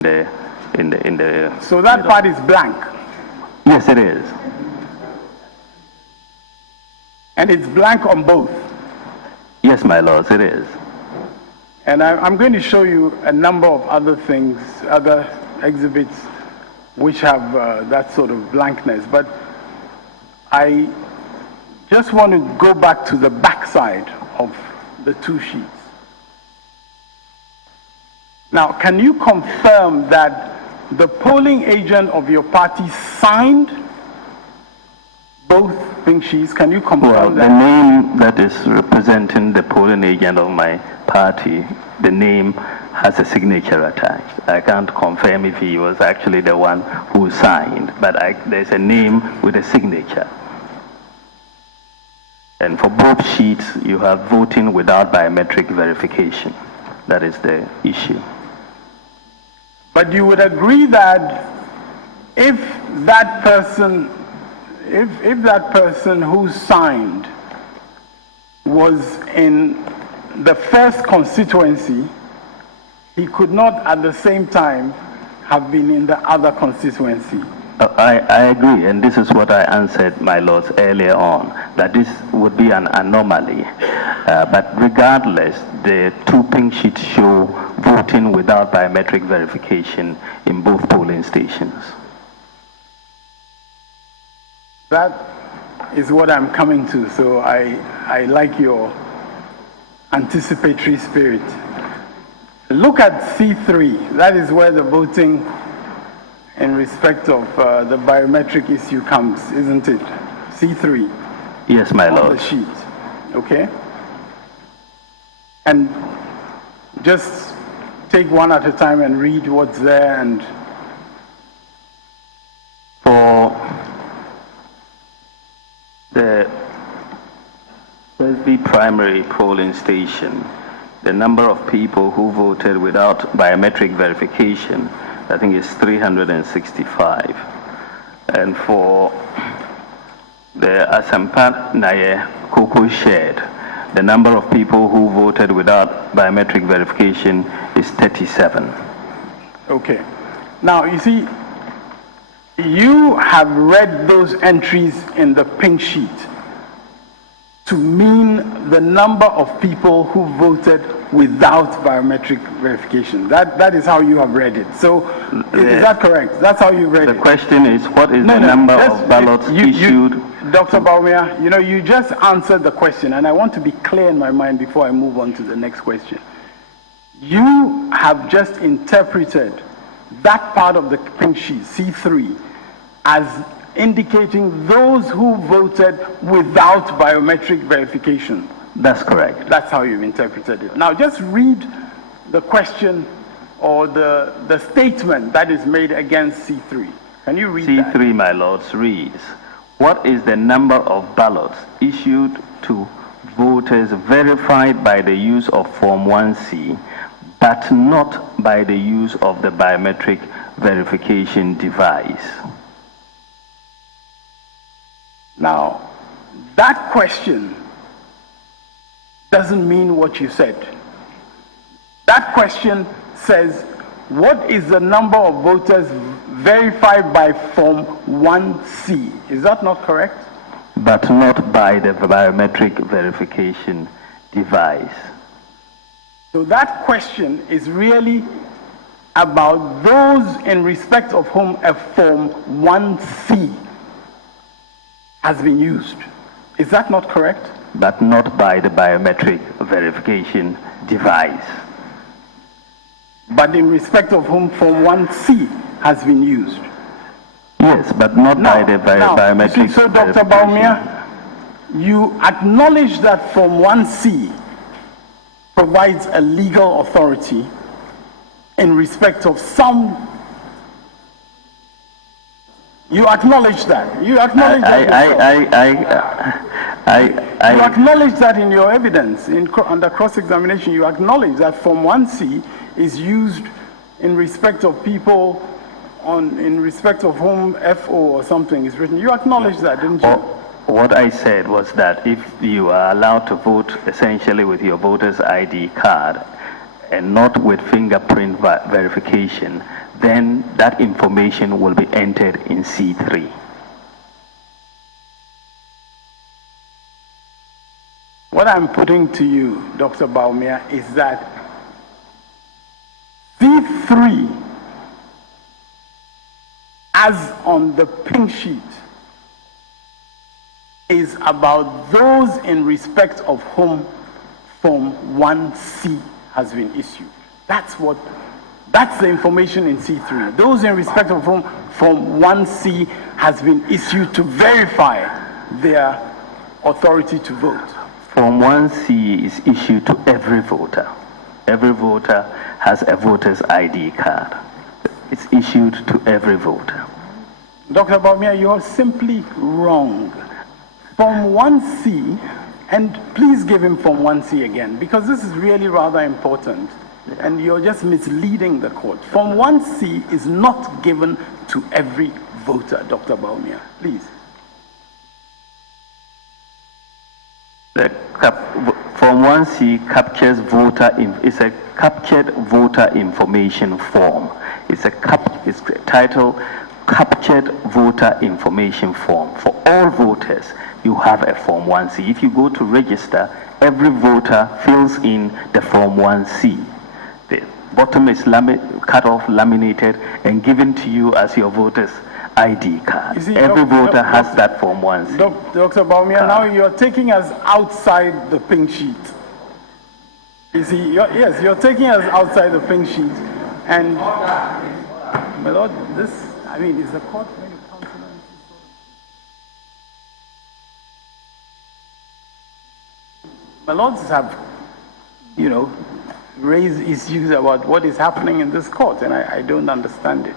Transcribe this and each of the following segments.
the So that part is blank. Yes, it is. And it's blank on both. Yes, my lords, it is. And I'm going to show you a number of other things, other exhibits which have that sort of blankness. But I just want to go back to the backside of the two sheets. Now, can you confirm that the polling agent of your party signed both pink sheets? Can you confirm Well, that? the name that is representing the polling agent of my party, the name has a signature attached. I can't confirm if he was actually the one who signed, but there's a name with a signature. And for both sheets, you have voting without biometric verification. That is the issue. But you would agree that if that person who signed was in the first constituency, he could not at the same time have been in the other constituency. I agree, and this is what I answered, my lords, earlier on, that this would be an anomaly. But regardless, the two pink sheets show voting without biometric verification in both polling stations. That is what I'm coming to, so I like your anticipatory spirit. Look at C3, that is where the voting in respect of the biometric issue comes, isn't it? C3. Yes, my lord. On the sheet, okay? And just take one at a time and read what's there. And for the Westby primary polling station, the number of people who voted without biometric verification, I think, is 365. And for the Asampa Naye Koko Shed, the number of people who voted without biometric verification is 37. Okay. Now, you see, you have read those entries in the pink sheet to mean the number of people who voted without biometric verification. That is how you have read it. So, is that correct? That's how you read it. The question is, what is the number of ballots issued? Dr. Bawumia, you just answered the question, and I want to be clear in my mind before I move on to the next question. You have just interpreted that part of the pink sheet, C3, as indicating those who voted without biometric verification. That's correct. That's how you've interpreted it. Now just read the question or the statement that is made against C3. Can you read that? C3, my lords, reads, what is the number of ballots issued to voters verified by the use of Form 1C, but not by the use of the biometric verification device? Now, that question doesn't mean what you said. That question says, what is the number of voters verified by Form 1C? Is that not correct? But not by the biometric verification device. So that question is really about those in respect of whom a Form 1C has been used. Is that not correct? But not by the biometric verification device. But in respect of whom Form 1C has been used. Yes, but not by the biometric So, Dr. Bawumia, you acknowledge that Form 1C provides a legal authority in respect of some. You acknowledge that. You acknowledge that. You acknowledge that in your evidence, under cross-examination. You acknowledge that Form 1C is used in respect of people in respect of whom FO or something is written. You acknowledge that, didn't you? What I said was that if you are allowed to vote essentially with your voter's ID card and not with fingerprint verification, then that information will be entered in C3. What I'm putting to you, Dr. Bawumia, is that C3, as on the pink sheet, is about those in respect of whom Form 1C has been issued. That's the information in C3. Those in respect of whom Form 1C has been issued to verify their authority to vote. Form 1C is issued to every voter. Every voter has a voter's ID card. It's issued to every voter. Dr. Bawumia, you are simply wrong. Form 1C, and please give him Form 1C again, because this is really rather important, and you're just misleading the court. Form 1C is not given to every voter, Dr. Bawumia. Please. Form 1C captures it's a captured voter information form. It's titled Captured Voter Information Form. For all voters, you have a Form 1C. If you go to register, every voter fills in the Form 1C. The bottom is cut off, laminated, and given to you as your voter's ID card. See, every voter has that Form 1C. Dr. Bawumia, now you're taking us outside the pink sheet. You see, you're taking us outside the pink sheet. And, my Lord, is the court going to countenance? My lords have, raised issues about what is happening in this court, and I don't understand it.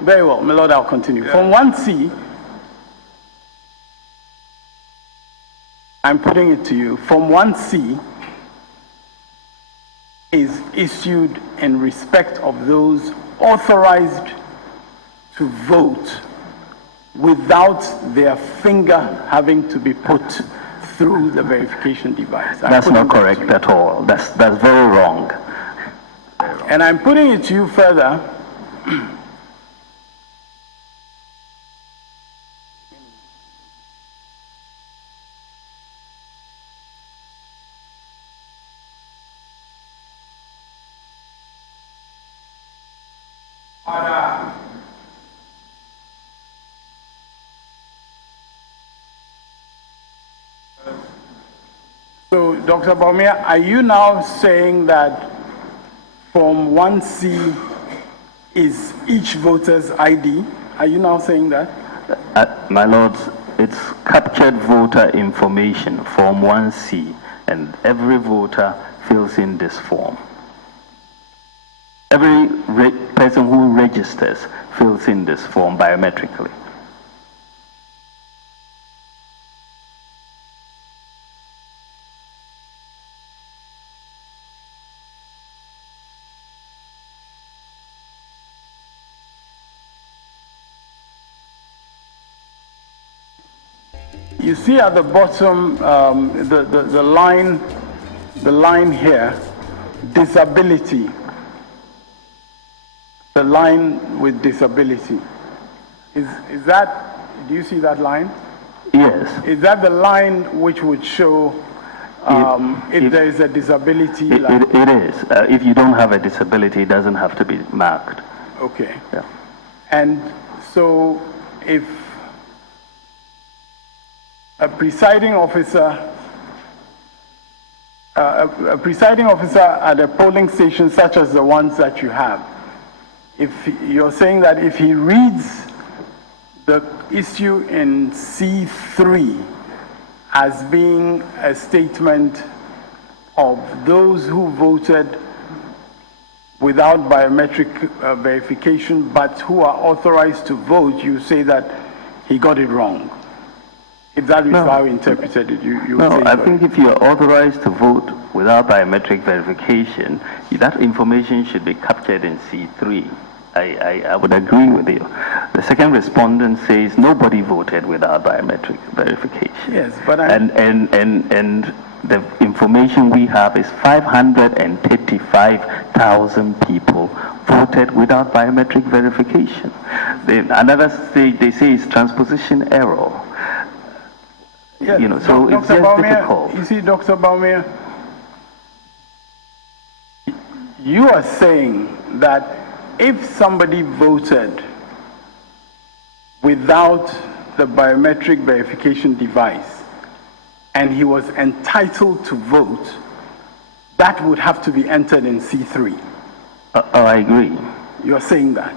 Very well, my lord, I'll continue. Yeah. From 1C, I'm putting it to you, Form 1C is issued in respect of those authorized to vote without their finger having to be put through the verification device. That's not correct at all. That's very wrong. And I'm putting it to you further. So, Dr. Bawumia, are you now saying that Form 1C is each voter's ID? Are you now saying that? My lords, it's captured voter information, Form 1C, and every voter fills in this form. Every person who registers fills in this form biometrically. You see at the bottom, the line here, disability. The line with disability. Is that, do you see that line? Yes. Is that the line which would show if there is a disability? It is. If you don't have a disability, it doesn't have to be marked. Okay. Yeah. And so if a presiding officer at a polling station such as the ones that you have, if you're saying that if he reads the issue in C3 as being a statement of those who voted without biometric verification but who are authorized to vote, you say that he got it wrong. If that is how you interpreted it, you would say I think if you are authorized to vote without biometric verification, that information should be captured in C3. I would agree with you. The second respondent says nobody voted without biometric verification. Yes, but and the information we have is 535,000 people voted without biometric verification. Another stage they say is transposition error. Yes, so it's just difficult. You see, Dr. Bawumia, you are saying that if somebody voted without the biometric verification device and he was entitled to vote, that would have to be entered in C3. I agree. You're saying that?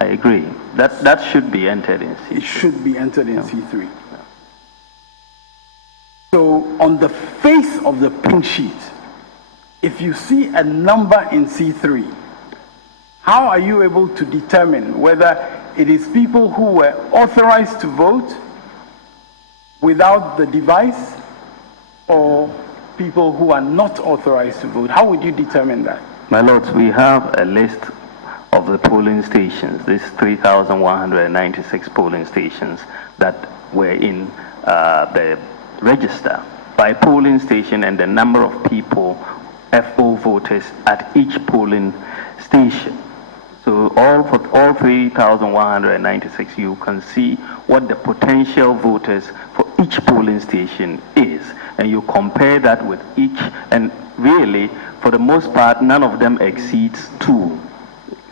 I agree. That should be entered in C3. It should be entered in C3. So on the face of the pink sheet, if you see a number in C3, how are you able to determine whether it is people who were authorized to vote without the device or people who are not authorized to vote? How would you determine that? My lords, we have a list of the polling stations, these 3,196 polling stations that were in the register by polling station and the number of people, FO voters at each polling station. So for all 3,196, you can see what the potential voters for each polling station is. And you compare that with each, and really, for the most part, none of them exceeds 2.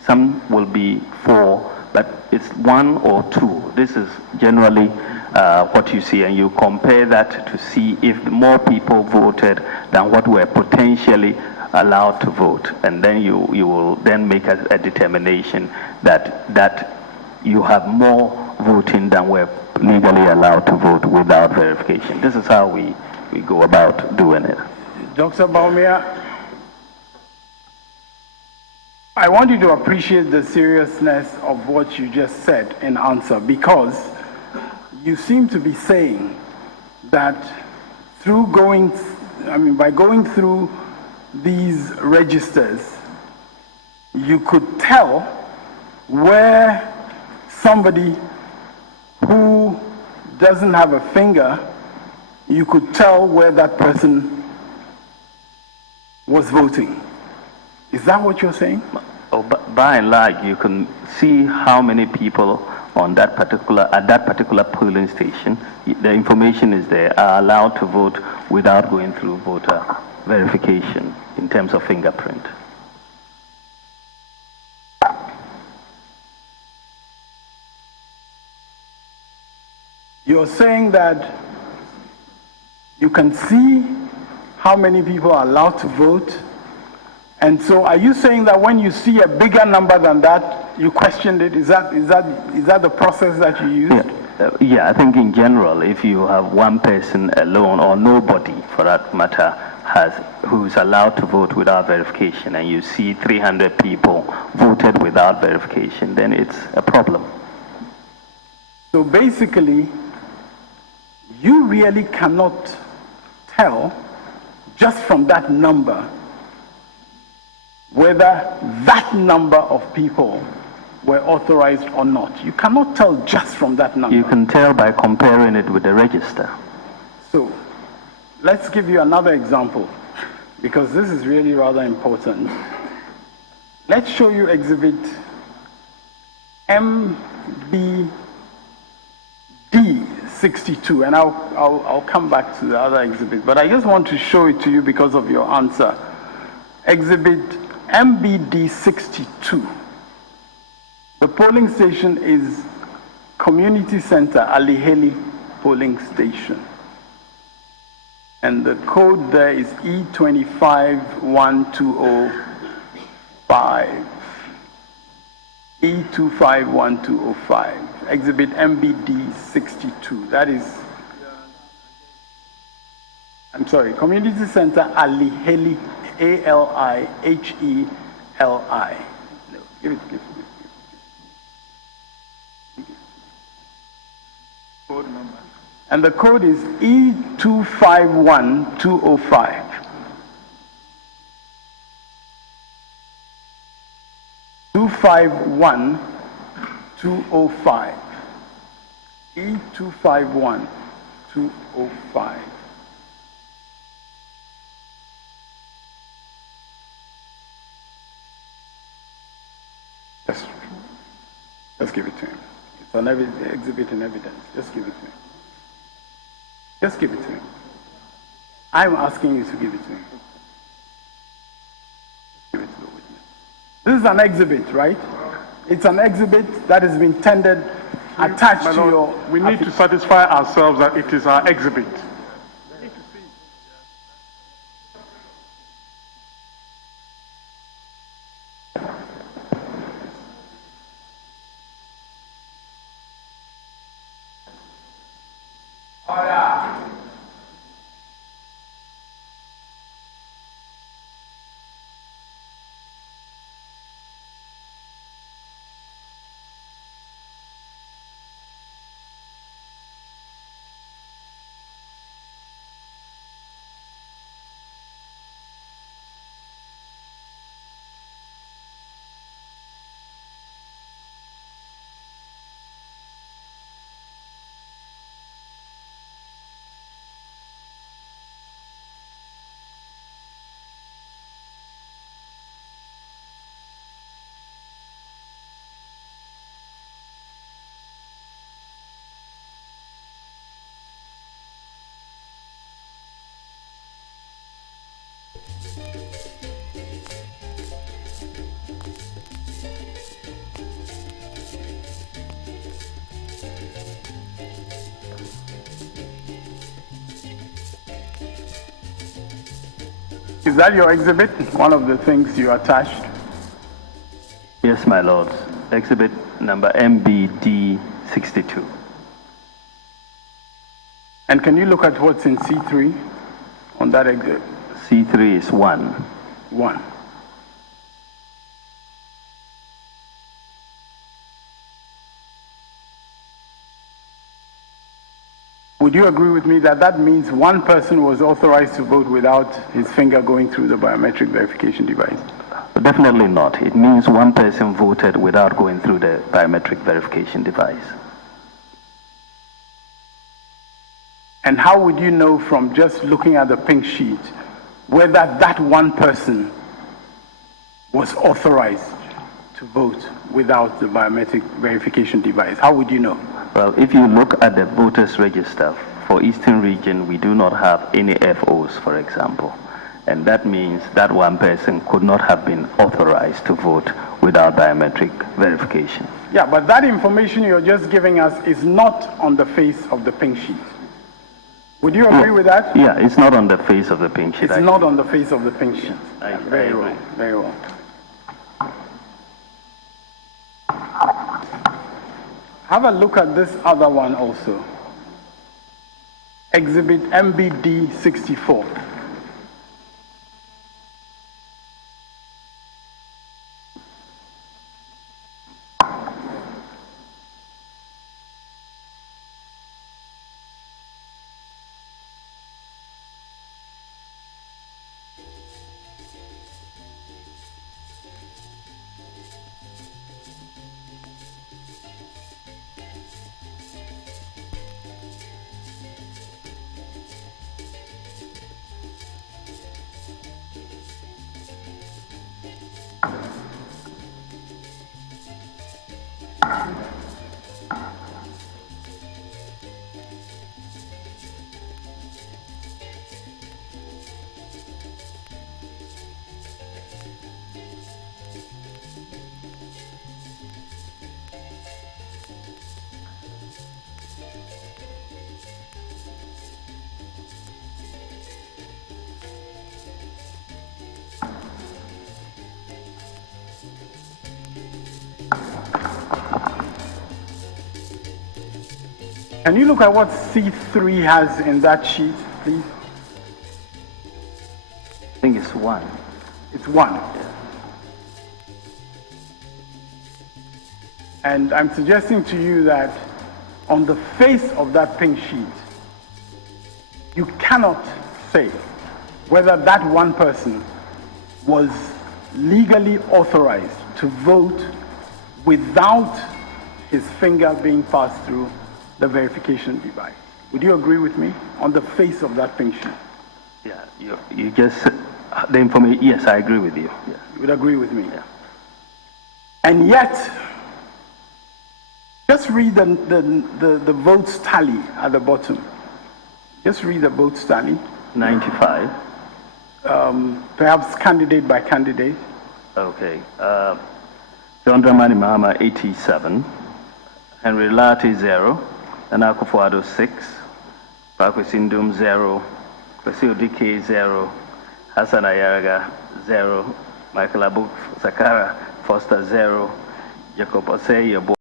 Some will be 4, but it's 1 or 2. This is generally what you see, and you compare that to see if more people voted than what were potentially allowed to vote, and then you will then make a determination that you have more voting than were legally allowed to vote without verification. This is how we go about doing it. Dr. Bawumia, I want you to appreciate the seriousness of what you just said in answer, because you seem to be saying that by going through these registers, you could tell where somebody who doesn't have a finger, you could tell where that person was voting. Is that what you're saying? Oh, by and large, you can see how many people at that particular polling station, the information is there, are allowed to vote without going through voter verification in terms of fingerprint. You're saying that you can see how many people are allowed to vote, and so are you saying that when you see a bigger number than that, you questioned it? Is that the process that you used? Yeah, I think in general, if you have one person alone or nobody, for that matter, who's allowed to vote without verification, and you see 300 people voted without verification, then it's a problem. So basically, you really cannot tell just from that number whether that number of people were authorized or not. You cannot tell just from that number. You can tell by comparing it with the register. So let's give you another example, because this is really rather important. Let's show you exhibit MBD62, and I'll come back to the other exhibit, but I just want to show it to you because of your answer. Exhibit MBD62. The polling station is Community Center, Aliheli polling station. And the code there is E251205. E251205. Exhibit MBD62. That is, I'm sorry, Community Center Aliheli, ALIHELI. No, give it. Code number. And the code is E251205. E251205. E251205. Just give it to him. It's an exhibit in evidence. Just give it to him. Just give it to him. I'm asking you to give it to him. Give it to the witness. This is an exhibit, right? It's an exhibit that has been tendered, attached to your... We need to satisfy ourselves that it is our exhibit. Is that your exhibit? One of the things you attached? Yes, my lords. Exhibit number MBD 62. And can you look at what's in C3 on that exhibit? C3 is 1. 1. Would you agree with me that that means one person was authorized to vote without his finger going through the biometric verification device? Definitely not. It means one person voted without going through the biometric verification device. And how would you know from just looking at the pink sheet whether that one person was authorized to vote without the biometric verification device? How would you know? Well, if you look at the voters register for Eastern Region, we do not have any FOs, for example. And that means that one person could not have been authorized to vote without biometric verification. Yeah, but that information you're just giving us is not on the face of the pink sheet. Would you agree with that? Yeah, it's not on the face of the pink sheet. It's not on the face of the pink sheet. I Very agree. well, very well. Have a look at this other one also. Exhibit MBD 64. Can you look at what C3 has in that sheet, please? I think it's 1. It's 1. And I'm suggesting to you that on the face of that pink sheet, you cannot say whether that one person was legally authorized to vote without his finger being passed through the verification device. Would you agree with me on the face of that pink sheet? Yeah, you just, the information, yes, I agree with you. Yeah. You would agree with me? Yeah. And yet, Just read the votes tally at the bottom. Just read the votes tally. 95. Perhaps candidate by candidate. Okay. John Dramani Mahama, 87. Henry Lati, 0. Nana Akufo-Addo, 6. Pakwesi Ndum, 0. Kwesi Odike, 0. Hassan Ayaraga, 0. Michael Abuk Sakara Foster, 0. Jacob Osei,